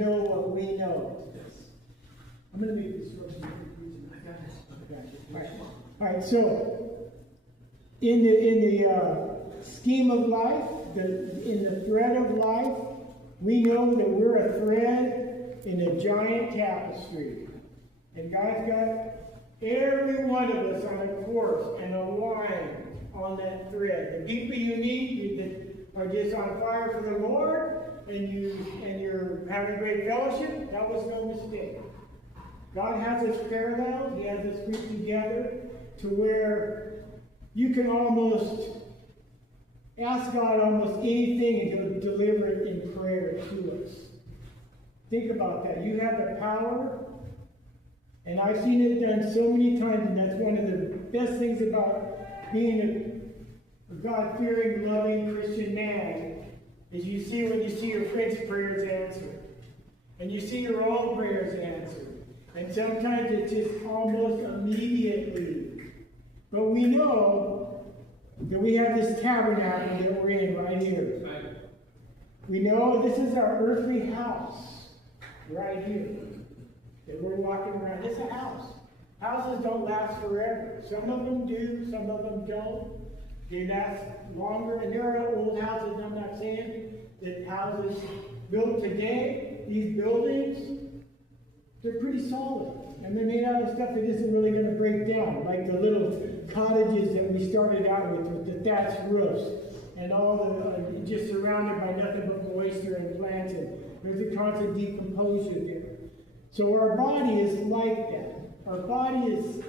know what we know. I'm going to make this first. All right, so in the scheme of life, in the thread of life, we know that we're a thread in a giant tapestry. And God's got every one of us on a course and a line on that thread. The people you meet that are just on fire for the Lord, and you're having great fellowship, that was no mistake. God has us parallel. He has us grouped together to where you can almost ask God almost anything and He'll deliver it in prayer to us. Think about that. You have the power, and I've seen it done so many times, and that's one of the best things about being a God-fearing, loving Christian man, is you see when you see your friends' prayers answered, and you see your own prayers answered. And sometimes it's just almost immediately. But we know that we have this tabernacle that we're in right here. We know this is our earthly house right here that we're walking around. It's a house. Houses don't last forever. Some of them do, some of them don't. They last longer. And there are old houses, I'm not saying that houses built today, these buildings, they're pretty solid. And they're made out of stuff that isn't really going to break down. Like the little cottages that we started out with the thatched roofs. And all the, just surrounded by nothing but moisture and plants. And there's a constant decomposure there. So our body is like that. Our body is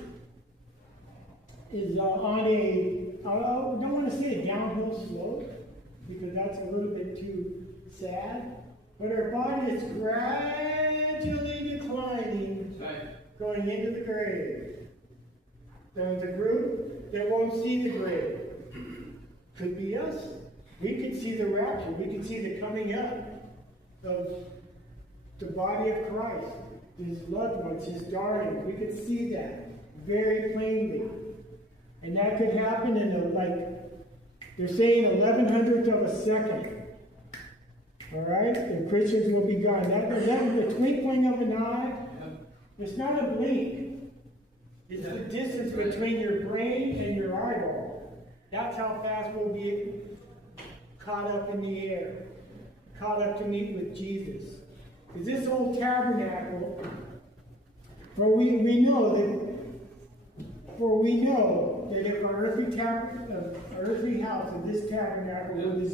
on a, I don't want to say a downhill slope, because that's a little bit too sad. But our body is gradually declining, going into the grave. There's a group that won't see the grave. Could be us. We could see the rapture. We could see the coming up of the body of Christ, his loved ones, his darlings. We could see that very plainly. And that could happen in they're saying 1/1100th of a second. All right? And Christians will be gone. That the twinkling of an eye, it's not a blink. It's the distance between your brain and your eyeball. That's how fast we'll be caught up in the air. Caught up to meet with Jesus. Because this old tabernacle, for we know that if our earthly house and this tabernacle